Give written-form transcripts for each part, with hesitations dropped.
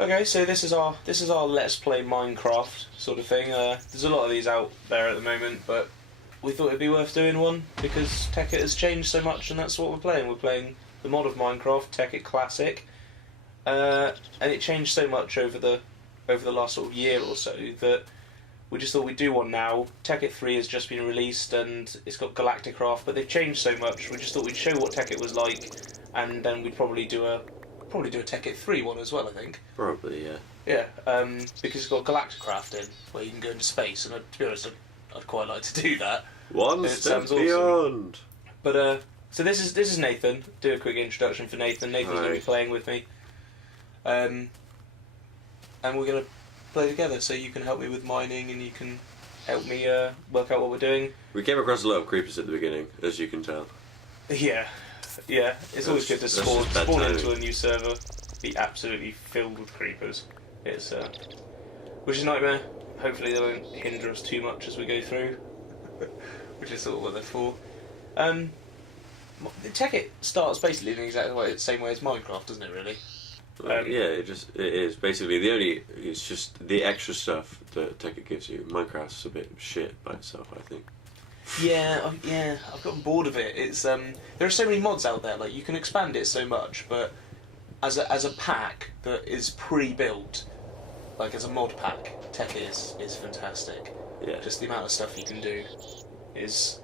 Okay, so this is our Let's Play Minecraft sort of thing. There's a lot of these out there at the moment, but we thought it'd be worth doing one because Tekkit has changed so much, and that's what we're playing. We're playing the mod of Minecraft, Tekkit Classic, and it changed so much over the last sort of year or so that we just thought we'd do one now. Tekkit 3 has just been released, and it's got Galacticraft, but they've changed so much. We just thought we'd show what Tekkit was like, and then we'd probably do a Tekkit 3 one as well, I think. Probably, yeah. Yeah, because it's got Galacticraft in, where you can go into space, and to be honest, I'd quite like to do that. One step beyond. Awesome. But so this is Nathan. Do a quick introduction for Nathan. Nathan's going to be playing with me, and we're going to play together. So you can help me with mining, and you can help me work out what we're doing. We came across a lot of creepers at the beginning, as you can tell. Yeah. It's always good to spawn into a new server, be absolutely filled with creepers. It's which is a nightmare. Hopefully they won't hinder us too much as we go through, which is sort of what they're for. Tekkit starts basically in exactly the same way as Minecraft, doesn't it? Really? Yeah, it is basically it's just the extra stuff that Tekkit gives you. Minecraft's a bit shit by itself, I think. Yeah, I've gotten bored of it. It's there are so many mods out there. Like you can expand it so much, but as a pack that is pre-built, like as a mod pack, Tekkit is fantastic. Yeah. Just the amount of stuff you can do is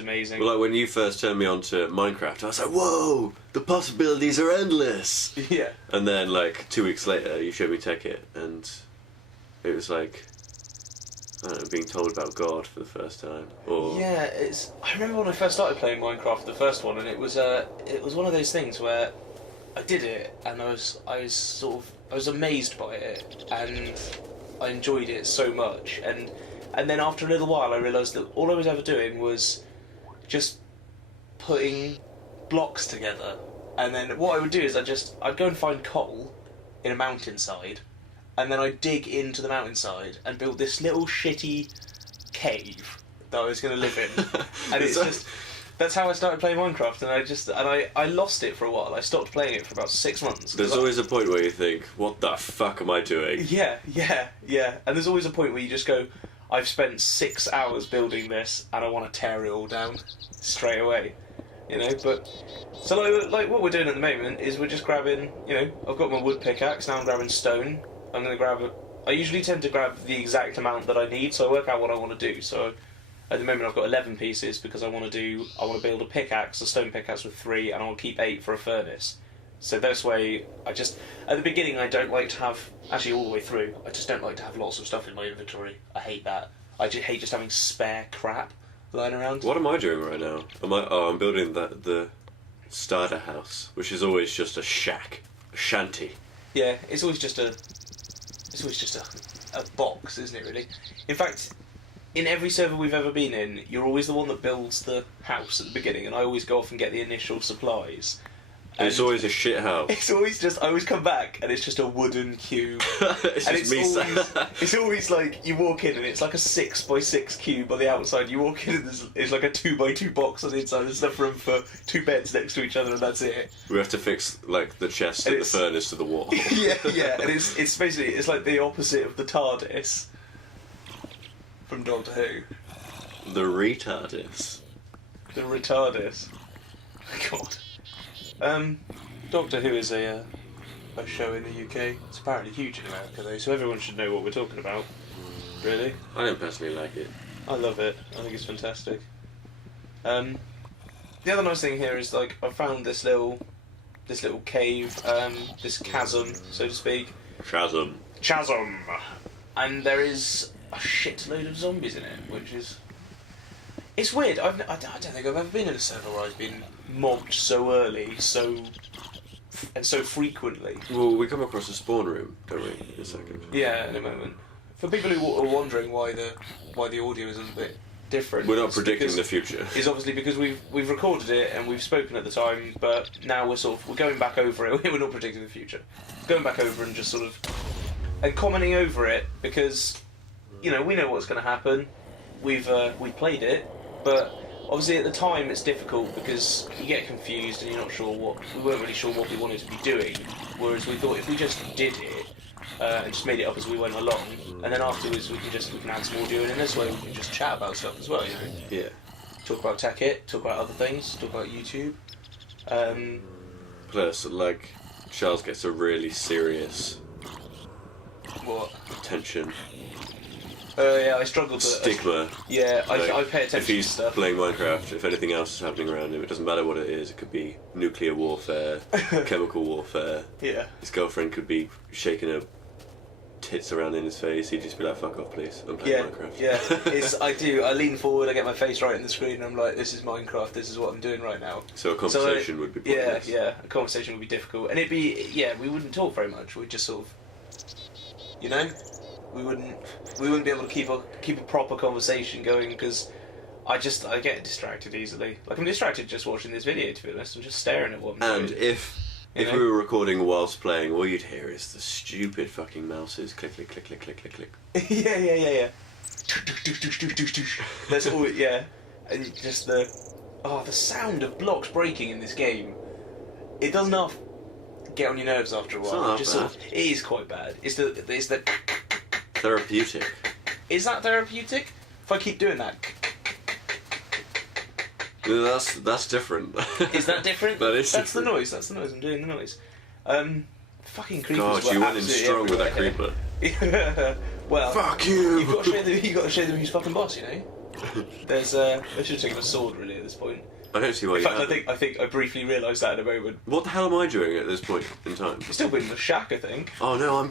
amazing. Well, like when you first turned me on to Minecraft, I was like, whoa, the possibilities are endless. Yeah. And then like 2 weeks later, you showed me Tekkit, and it was like, I don't know, being told about God for the first time. Or yeah, I remember when I first started playing Minecraft, the first one, and it was one of those things where I did it, and I was amazed by it, and I enjoyed it so much, and then after a little while, I realised that all I was ever doing was just putting blocks together, and then what I would do is I'd go and find coal in a mountainside. And then I dig into the mountainside and build this little shitty cave that I was going to live in. And it's that's how I started playing Minecraft. And I lost it for a while. I stopped playing it for about 6 months. There's always a point where you think, what the fuck am I doing? Yeah. And there's always a point where you just go, I've spent 6 hours building this and I want to tear it all down straight away. You know, but so like what we're doing at the moment is we're just grabbing, I've got my wood pickaxe, now I'm grabbing stone. I'm going to grab I usually tend to grab the exact amount that I need, so I work out what I want to do. So at the moment I've got 11 pieces because I want to build a stone pickaxe with 3, and I want to keep 8 for a furnace. So this way, at the beginning I don't like to have, actually all the way through, I just don't like to have lots of stuff in my inventory. I hate that. I just hate just having spare crap lying around. What am I doing right now? I'm building the starter house, which is always just a shack, a shanty. Yeah, it's always just a box, isn't it, really? In fact, in every server we've ever been in, you're always the one that builds the house at the beginning, and I always go off and get the initial supplies. And it's always a shit house. It's always I always come back, and it's just a wooden cube. It's always like, you walk in, and it's like a 6x6 cube on the outside. You walk in, and it's like a 2x2 box on the inside. There's enough room for 2 beds next to each other, and that's it. We have to fix like the chest and the furnace to the wall. yeah, and it's basically, it's like the opposite of the TARDIS from Doctor Who. The retardis. The retardis. God. Doctor Who is a show in the UK. It's apparently huge in America though, so everyone should know what we're talking about. Really? I don't personally like it. I love it. I think it's fantastic. The other nice thing here is like I found this little cave, this chasm, so to speak. Chasm. And there is a shitload of zombies in it, which is... It's weird. I don't think I've ever been in a server where I've been mobbed so early, so frequently. Well, we come across a spawn room, don't we, in a second? Yeah, in a moment. For people who are wondering why the audio is a bit different, we're not predicting the future. It's obviously because we've recorded it and we've spoken at the time, but now we're going back over it. We're not predicting the future. Going back over and just and commenting over it because we know what's going to happen. We played it. But obviously at the time it's difficult because you get confused and you're not sure we weren't really sure what we wanted to be doing. Whereas we thought if we just did it, and just made it up as we went along. And then afterwards we can add some audio in this way. We can just chat about stuff as well. You know. Yeah. Talk about Tekkit, talk about other things, talk about YouTube. Plus, like, Charles gets a really serious What? attention. Yeah, I struggle to... Stigma. Yeah, Like, I pay attention if he's to stuff. playing Minecraft, if anything else is happening around him, it doesn't matter what it is. It could be nuclear warfare, chemical warfare. Yeah. His girlfriend could be shaking her tits around in his face. He'd just be like, "Fuck off, please. I'm playing Minecraft." Yeah. I do. I lean forward, I get my face right in the screen, and I'm like, "This is Minecraft. This is what I'm doing right now." So a conversation would be pointless. Yeah. A conversation would be difficult, and it'd be we wouldn't talk very much. We'd just sort of, you know, we wouldn't be able to keep a proper conversation going because I get distracted easily. Like I'm distracted just watching this video. To be honest, I'm just staring at what I'm And doing. if we were recording whilst playing, all you'd hear is the stupid fucking mouses click, click, click, click, click, click, click. yeah. That's all. Yeah, and just the sound of blocks breaking in this game. It does not get on your nerves after a while. It's not bad. It is quite bad. It's the. Therapeutic. Is that therapeutic? If I keep doing that. No, that's different. Is that different? That is That's different. the noise. That's the noise. I'm doing the noise. Fucking creepers. God, were you went in absolutely strong with that everywhere. creeper. Well, Fuck you! You've got to show them who's fucking boss. You know. There's I should have taken a sword really at this point. I don't see why In you fact, haven't. I think I briefly realised that in a moment. What the hell am I doing at this point in time? You're still building a shack, I think. Oh no, I'm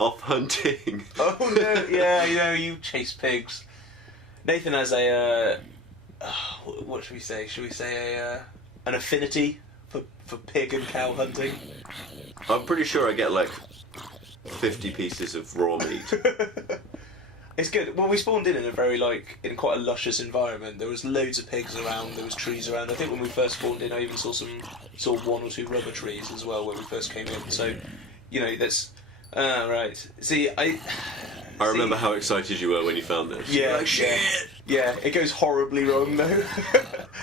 off hunting. Oh no! Yeah, you chase pigs. Nathan has a what should we say? Should we say an affinity for pig and cow hunting? I'm pretty sure I get like 50 pieces of raw meat. It's good. Well, we spawned in quite a luscious environment. There was loads of pigs around. There was trees around. I think when we first spawned in, I even saw one or two rubber trees as well when we first came in. So, you know, that's right. See, I remember how excited you were when you found this. Yeah, Like, shit. Yeah, it goes horribly wrong though.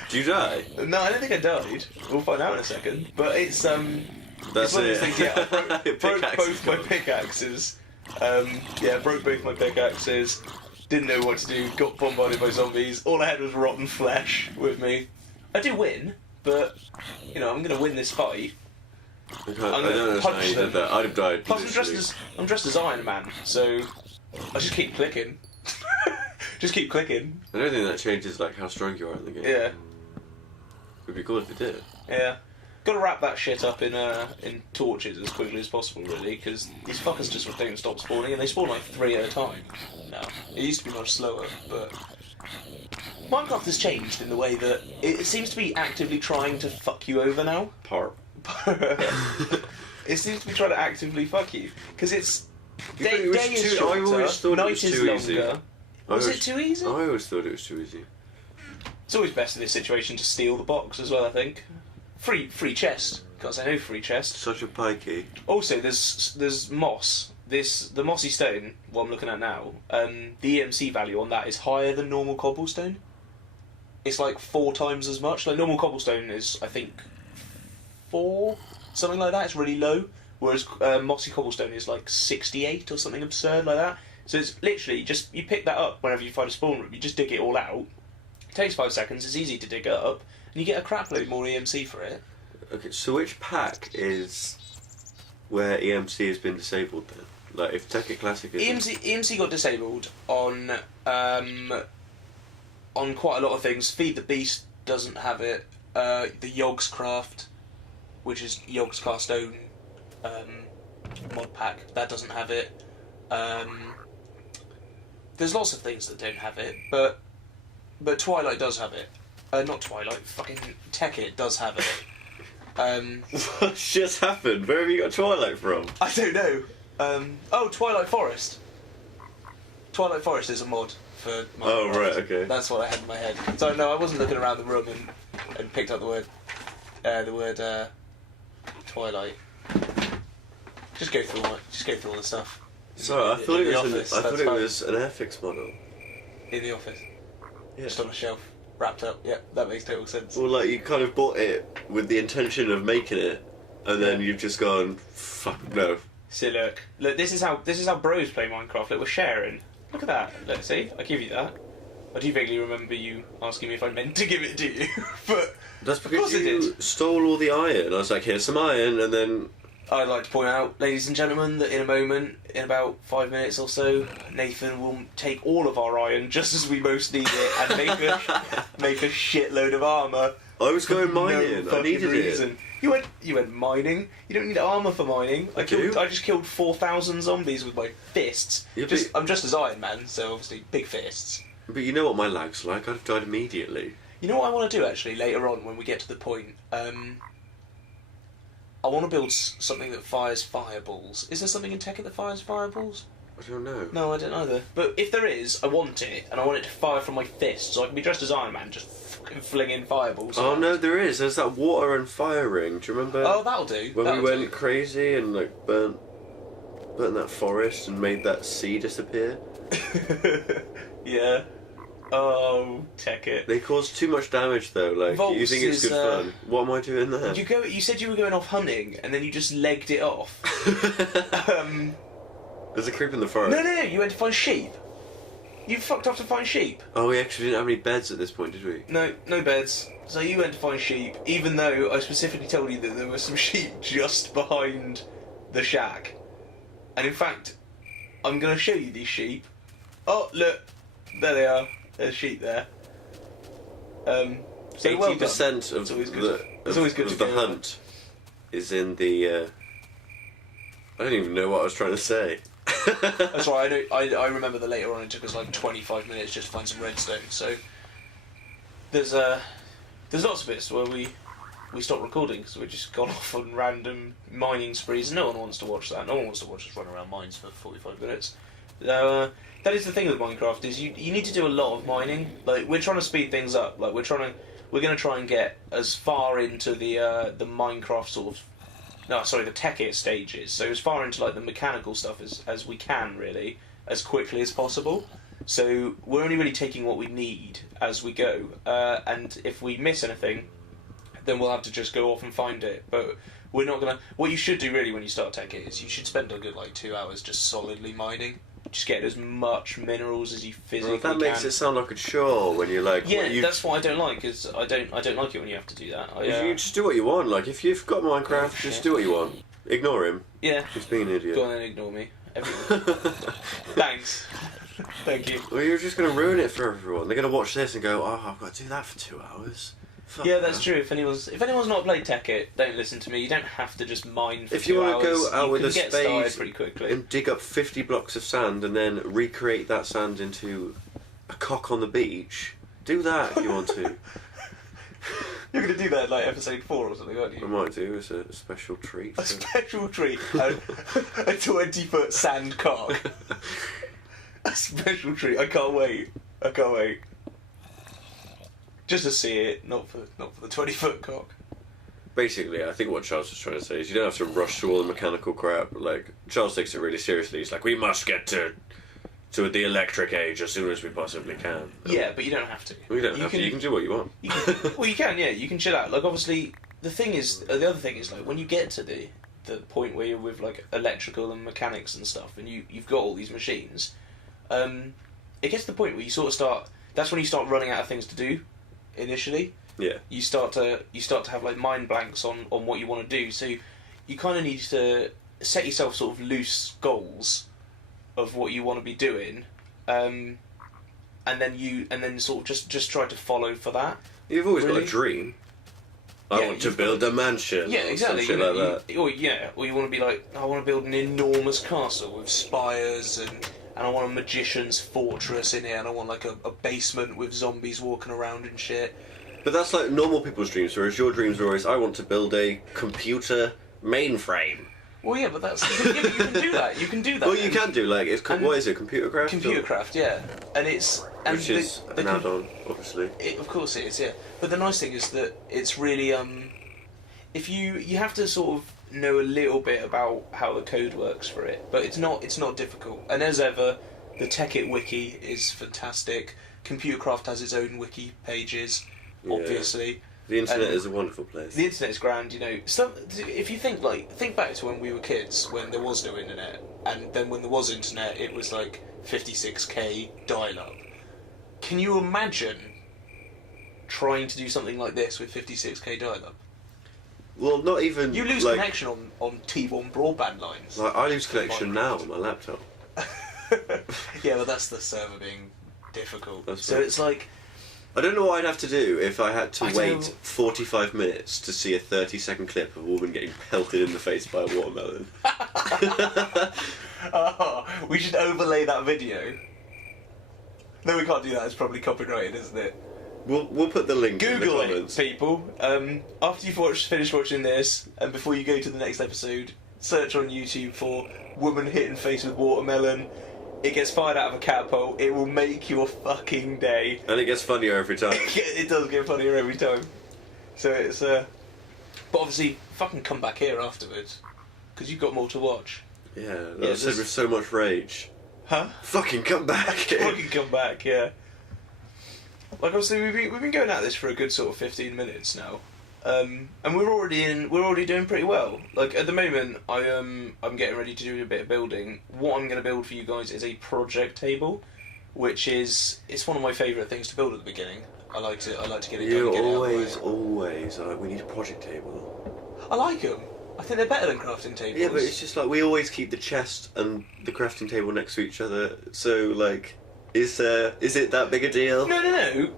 Did you die? No, I don't think I died. We'll find out in a second. But it's That's it's one of those it. things. Yeah, I broke Pickaxe both is my gone. pickaxes. Broke both my pickaxes. Didn't know what to do. Got bombarded by zombies. All I had was rotten flesh with me. I do win, but you know I'm going to win this fight. I don't gonna understand punch how you did them. that. I'd have died. Plus, literally. I'm dressed as Iron Man, so I just keep clicking. Just keep clicking. I don't think that changes like how strong you are in the game. Yeah. It'd be cool if it did. Yeah. Got to wrap that shit up in torches as quickly as possible, really, because these fuckers just don't stop spawning, and they spawn like 3 at a time. No, it used to be much slower, but Minecraft has changed in the way that it seems to be actively trying to fuck you over now. Parp. It seems to be trying to actively fuck you because it's day is I shorter, always thought it night was is too longer. easy. Was it too easy? I always thought it was too easy. It's always best in this situation to steal the box as well. I think free chest. Can't say no free chest. Such a pikey. Also, there's moss. The mossy stone, what I'm looking at now, the EMC value on that is higher than normal cobblestone. It's like 4 times as much. Like normal cobblestone is, I think, 4, something like that. It's really low. Whereas mossy cobblestone is like 68 or something absurd like that. So it's literally you pick that up whenever you find a spawn room. You just dig it all out. It takes 5 seconds. It's easy to dig up, and you get a crap load more EMC for it. Okay, so which pack is where EMC has been disabled then? Like if Tekkit Classic is EMC got disabled on quite a lot of things. Feed the Beast doesn't have it. The Yogg's Craft, which is Yogg's Cast own mod pack, that doesn't have it. There's lots of things that don't have it, but Twilight does have it. Not Twilight, fucking Tekkit does have it. What just happened? Where have you got Twilight from? I don't know. Twilight Forest. Twilight Forest is a mod for Minecraft. Oh, right, okay. That's what I had in my head. So no, I wasn't looking around the room and picked up the word Twilight. Just go through all the stuff. Sorry, I thought In it the was office, I thought that's it fine. was an Airfix model. In the office. Yeah. Just on a shelf. Wrapped up. Yeah, that makes total sense. Well, like you kind of bought it with the intention of making it, and then you've just gone, fuck no, See, look, this is how bros play Minecraft. Look, we're sharing. Look at that. Look, see, I give you that. I do vaguely remember you asking me if I meant to give it to you, but That's of because course I you did. stole all the iron. I was like, here's some iron, and then I'd like to point out, ladies and gentlemen, that in a moment, in about 5 minutes or so, Nathan will take all of our iron just as we most need it and make a shitload of armour. I was going No mining. I fucking needed reason. it. You went mining. You don't need armour for mining. I just killed 4,000 zombies with my fists. Yeah, I'm just as Iron Man, so obviously big fists. But you know what my lag's like. I'd have died immediately. You know what I want to do actually later on when we get to the point. I want to build something that fires fireballs. Is there something in Tekkit that fires fireballs? I don't know. No, I don't either. But if there is, I want it, and I want it to fire from my fists, so I can be dressed as Iron Man, just fucking flinging fireballs. Oh around. no, there is. There's that water and fire ring. Do you remember? Oh, that'll do. When that'll we went do. crazy and like burnt that forest and made that sea disappear. Yeah. Oh, Tekkit. They caused too much damage though. Like Volts you think it's is, good fun? What am I doing there? You said you were going off hunting, and then you just legged it off. There's a creep in the forest. No, you went to find sheep. You fucked off to find sheep. Oh, we actually didn't have any beds at this point, did we? No beds. So you went to find sheep, even though I specifically told you that there were some sheep just behind the shack. And in fact, I'm going to show you these sheep. Oh, look. There they are. There's sheep there. So well done. 80% of It's always good. the It's always good of to the go hunt is in the. I don't even know what I was trying to say. That's right. I remember that later on it took us like 25 minutes just to find some redstone. So there's lots of bits where we stopped recording because we just gone off on random mining sprees. No one wants to watch that. No one wants to watch us run around mines for 45 minutes. That is the thing with Minecraft is you need to do a lot of mining. Like we're trying to speed things up. Like we're going to try and get as far into the Minecraft sort of. No, sorry, the Tekkit stages. So as far into like the mechanical stuff as we can, really, as quickly as possible. So we're only really taking what we need as we go. And if we miss anything, then we'll have to just go off and find it. But we're not gonna. What you should do really when you start Tekkit is you should spend a good 2 hours just solidly mining. Just get as much minerals as you physically Well, that makes can. it sound like a chore when you're like. Yeah, you, that's what I don't like. Is I don't like it when you have to do that. You just do what you want. Like if you've got Minecraft, just do what you want. Ignore him. Yeah. He's being an idiot. Go on and ignore me. Everyone. Thanks. Thank you. Well, you're just going to ruin it for everyone. They're going to watch this and go, "Oh, I've got to do that for 2 hours." Fuck Yeah, that. that's true. If anyone's not played Tekkit, don't listen to me. You don't have to just mine for If 2 you hours. want to go out You with can a get started spade pretty quickly. and dig up 50 blocks of sand and then recreate that sand into a cock on the beach, do that if you want to. You're going to do that in like episode 4 or something, aren't I you? might do as a special treat. A special treat. A 20-foot sand cock. A special treat. I can't wait. Just to see it, not for the 20-foot cock. Basically, I think what Charles was trying to say is you don't have to rush through all the mechanical crap. Like, Charles takes it really seriously. He's like, we must get to the electric age as soon as we possibly can. Yeah, but you don't have to. You don't have to. You can do what you want. Well, you can, yeah. You can chill out. Like, obviously, the other thing is, like, when you get to the point where you're with, like, electrical and mechanics and stuff, and you've got all these machines, it gets to the point where you sort of start... That's when you start running out of things to do, initially. Yeah. You start to have, like, mind blanks on what you want to do, so you kind of need to set yourself sort of loose goals of what you want to be doing, and then sort of just try to follow for that. You've always got Really? a dream. I want to build a mansion. Yeah, or exactly. Some shit like that. Or you want to be like, I want to build an enormous castle with spires, and I want a magician's fortress in it, and I want like a basement with zombies walking around and shit. But that's like normal people's dreams, whereas your dreams are always, I want to build a computer mainframe. Well, yeah, but you can do that. You can do that. Well, you can do, like, what is it, Computercraft? Computercraft, yeah. And Which is an add-on, obviously. Of course it is, yeah. But the nice thing is that it's really, if you have to sort of know a little bit about how the code works for it, but it's not difficult. And as ever, the Tekkit wiki is fantastic. Computercraft has its own wiki pages, obviously. The internet is a wonderful place. The internet's grand, you know. If you think back to when we were kids, when there was no internet, and then when there was internet, it was like 56k dial-up. Can you imagine trying to do something like this with 56k dial-up? Well, not even. You lose connection on T1 broadband lines. Like, I lose connection now on my laptop. Yeah, but that's the server being difficult. So it's like. I don't know what I'd have to do if I had to wait 45 minutes to see a 30-second clip of a woman getting pelted in the face by a watermelon. Oh, we should overlay that video. No, we can't do that. It's probably copyrighted, isn't it? We'll put the link in the Google comments. it, people. After you've finished watching this, and before you go to the next episode, search on YouTube for "woman hit in face with watermelon." It gets fired out of a catapult. It will make your fucking day. And it gets funnier every time. It does get funnier every time. So it's but obviously, fucking come back here afterwards, because you've got more to watch. Yeah, that's said with so much rage. Huh? Fucking come back. Fucking come back, yeah. Like obviously we've been going at this for a good sort of 15 minutes now, and we're already doing pretty well. Like at the moment, I'm getting ready to do a bit of building. What I'm going to build for you guys is a project table, which it's one of my favourite things to build at the beginning. I like to get it done. You get always are like, we need a project table. I like them. I think they're better than crafting tables. Yeah, but it's just like we always keep the chest and the crafting table next to each other. So like. Is it that big a deal? No.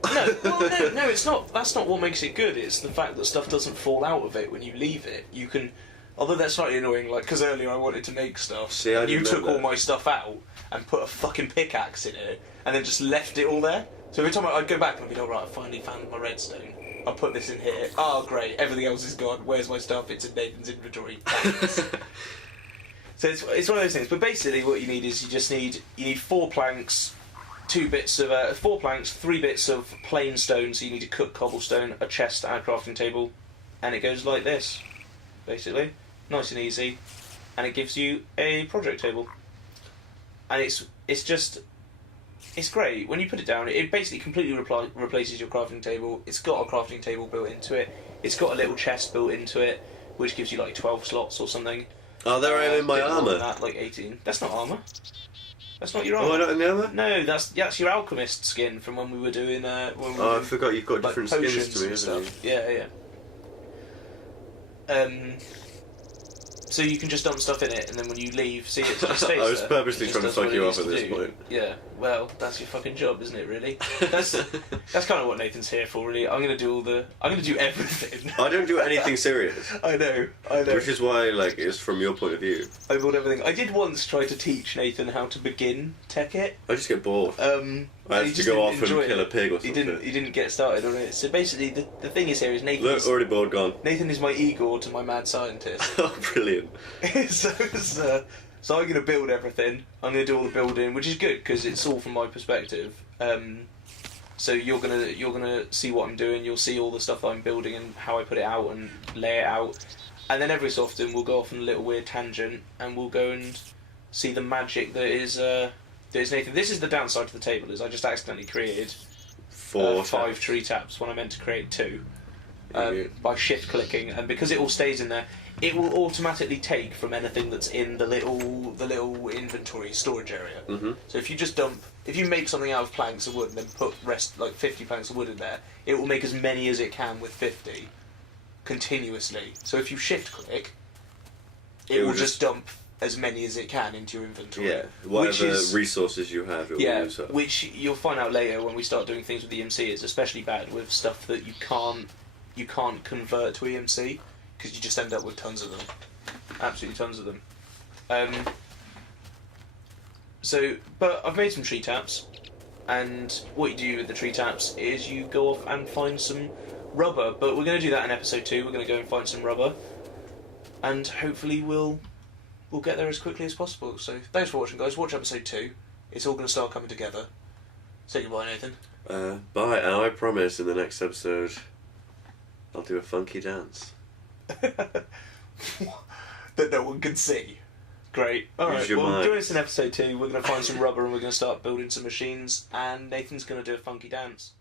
Well, no, it's not. That's not what makes it good. It's the fact that stuff doesn't fall out of it when you leave it. You can, although that's slightly annoying. Like because earlier I wanted to make stuff, See, I and you didn't know took that. all my stuff out and put a fucking pickaxe in it, and then just left it all there. So every time I'd go back and I'd be like, right, I finally found my redstone. I'll put this in here. Oh great, everything else is gone. Where's my stuff? It's in Nathan's inventory. Thanks. So it's one of those things. But basically, what you need is you need 4 planks. 2 bits of 4 planks, 3 bits of plain stone, so you need to cook cobblestone, a chest and a crafting table, and it goes like this, basically, nice and easy, and it gives you a project table, and it's great when you put it down. It basically completely replaces your crafting table. It's got a crafting table built into it. It's got a little chest built into it, which gives you like 12 slots or something. Oh, there I am in my armour. That, like 18. That's not armour. That's not your armour. Oh, I not in the armour? No, that's your alchemist skin from when we were doing. I forgot you've got like, different skins potions to me, and haven't stuff. Yeah. So you can just dump stuff in it, and then when you leave, see it just stays I was there. purposely It trying to just fuck does you what off it at needs this to do. point. Yeah. Well, that's your fucking job, isn't it? Really. That's kind of what Nathan's here for. Really. I'm gonna do everything. I don't do anything serious. I know. Which is why, like, it's from your point of view. I build everything. I did once try to teach Nathan how to begin Tekkit. I just get bored. I he had to just go didn't off and enjoy kill a it. pig or something. He didn't get started on it. So basically, the thing is here is Nathan. Look, already bored, gone. Nathan is my Igor to my mad scientist. Oh, brilliant. So I'm going to build everything. I'm going to do all the building, which is good because it's all from my perspective. So you're gonna see what I'm doing. You'll see all the stuff I'm building and how I put it out and lay it out. And then every so often we'll go off on a little weird tangent and we'll go and see the magic that is Nathan. This is the downside to the table, is I just accidentally created 5 tree taps when I meant to create 2 by shift clicking, and because it all stays in there, it will automatically take from anything that's in the little inventory storage area. Mm-hmm. So if you make something out of planks of wood and then put 50 planks of wood in there, it will make as many as it can with 50 continuously. So if you shift click, it will just dump as many as it can into your inventory. Yeah, whatever resources you have, it will use up. Which you'll find out later when we start doing things with EMC is especially bad with stuff that you can't convert to EMC, because you just end up with tons of them. Absolutely tons of them. But I've made some tree taps, and what you do with the tree taps is you go off and find some rubber, but we're going to do that in episode 2. We're going to go and find some rubber, and hopefully we'll get there as quickly as possible. So thanks for watching, guys. Watch episode 2. It's all going to start coming together. Say goodbye, Nathan. Bye, and I promise in the next episode I'll do a funky dance. That no one can see. Great. Alright, well, join us in episode 2. We're going to find some rubber and we're going to start building some machines, and Nathan's going to do a funky dance.